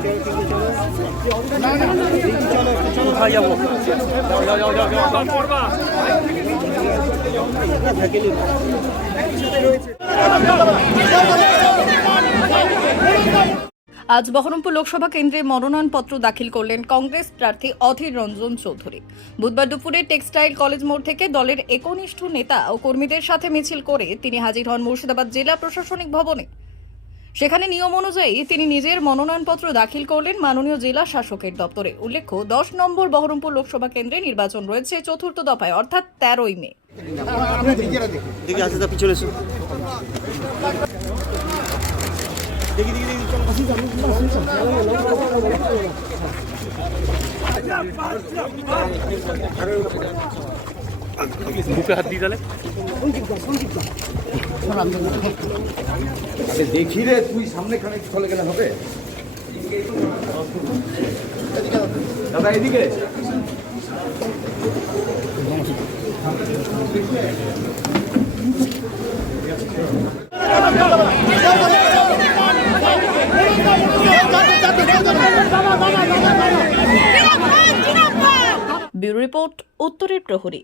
আজ বহরমপুর লোকসভা কেন্দ্রে মনোনয়নপত্র দাখিল করলেন কংগ্রেস প্রার্থী অধীর রঞ্জন চৌধুরী। বুধবার দুপুরে টেক্সটাইল কলেজ মোড় থেকে দলের একনিষ্ঠ নেতা ও কর্মীদের সাথে মিছিল করে তিনি হাজির হন মুর্শিদাবাদ জেলা প্রশাসনিক ভবনে। সেখানে নিয়ম অনুযায়ী তিনি নিজের মনোনয়নপত্র দাখিল করলেন মাননীয় জেলা শাসকের দপ্তরে। উল্লেখ্য, 10 নম্বর বহরমপুর লোকসভা কেন্দ্রে নির্বাচন রয়েছে চতুর্থ দফায়, অর্থাৎ 13ই মে। মুখে হাত দিয়ে দেখি রে, তুই সামনে খানিক চলে গেলে হবে। দাদা এদিকে ব্যুরো রিপোর্ট, উত্তরের প্রহরী।